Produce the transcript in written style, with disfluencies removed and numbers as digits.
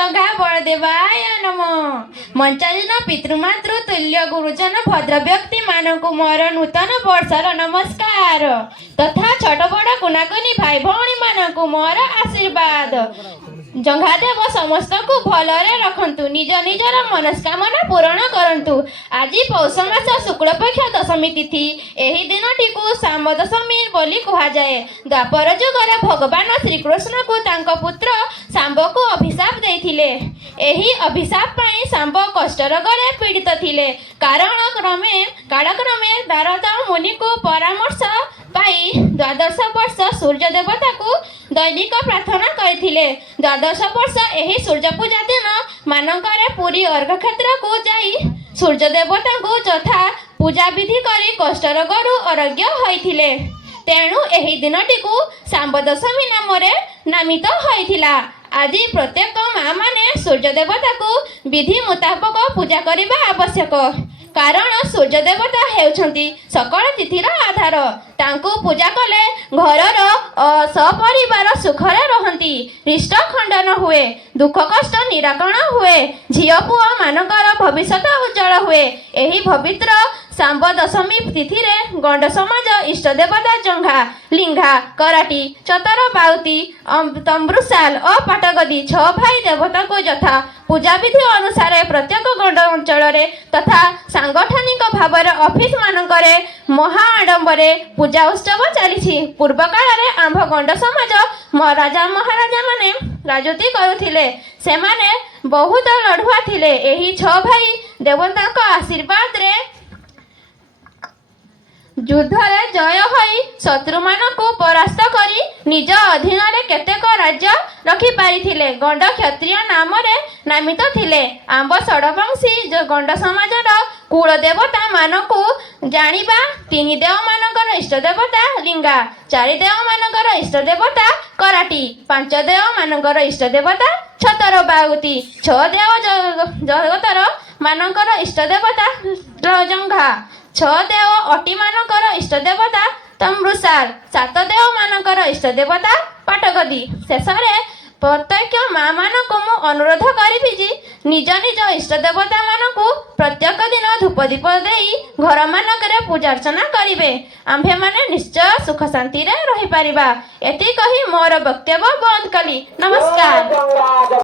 जगा बड़देवाय नम। मंचालीन पितृमातृ तुल्य गुरुजन भद्र व्यक्ति मानक मोर नूतन वर्षर नमस्कार तथा छोट बड़ कुनाकुनी भाई भौणी मानक मोर आशीर्वाद। जंघादेव समस्त को भलरे रखंतु निज निजर मनस्कामना पूरण करंतु। आज पौष मास शुक्ल पक्ष दशमी तिथि एही दिनटी को सांब दशमी बोली कहा जाए। द्वापर जुगरे भगवान श्रीकृष्ण को तांको पुत्र सांब को अभिशाप देथिले। एही अभिशाप पाई सांब कष्ट रोगरे पीड़ित थिले। कालक्रमे नारद मुनि को परामर्श पाई द्वादश वर्ष सूर्य देवता को दैनिक प्रार्थना करथिले। द्वादश वर्ष एही सूर्य पूजा दिन मानकरे पुरी अर्घ क्षेत्र को जाई सूर्य देवता को यथा पूजा विधि करी कष्ट रोगरु आरोग्य होइथिले। तेणु एही दिनटी को सांब दशमी नाम नामित होइथिला। आज प्रत्येक माँ माने सूर्य देवता को विधि मुताबक पूजा करने आवश्यक कारण सूर्य देवता हेउछंती सकल तिथिर आधार। तांको पूजा कले घरर सपरिवार सुखरे रहंती, रिष्ट खंडन हुए, दुख कष्ट निराकरण हुए, झियो पुओ मानकर भविष्य उज्जवल हुए। एही पवित्र सांब दशमी तिथि रे गंड समाज इष्ट देवता जंघा, लिंगा, कराटी, चतर, बाउती, तंब्रुसाल और पाटगदी 6 भाई देवता को यथा पूजा विधि अनुसार प्रत्येक गंड अंचल तथा सांगठनिक भाव ऑफिस मानकरे महा आडंबरे पूजा उत्सव चली। पूर्व काल आंभ गंड समाज राजा महाराजा माने राजती करुथिले। सेमाने बहुत लढ़ुआ थिले। एही 6 भाई देवता को आशीर्वाद रे युद्धरे जय होई शत्रु मानकु परास्त करी निज अधीन रे केतेक राज्य रखी पारिथिले। गंड क्षत्रिय नाम रे नामित थिले। आंब षडवंशी गंड समाजर कुल देवता मानकु जानिबा 3 देव मानकर इष्ट देवता लिंगा, 4 देव मानकर इष्ट देवता कराटी, 5 देव मानकर इष्ट देवता छतर बाउती, 6 देव जगतर मानकर इष्ट देवता जंघा, 6 देव अटी मानकर इष्ट देवता तंब्रुसाल, 7 देव मानकर इष्ट देवता पाटगदी। शेष प्रत्येक माँ मानक मु अनुरोध करी जे निज निज इष्ट देवता मानकु प्रत्येक दिन धूप दीप देई घर मानकरे पूजा अर्चना करिवे। आम्भे माने निश्चय सुख शांति रे रही परिबा। एति कही मोर वक्तव्य बंद कली। नमस्कार।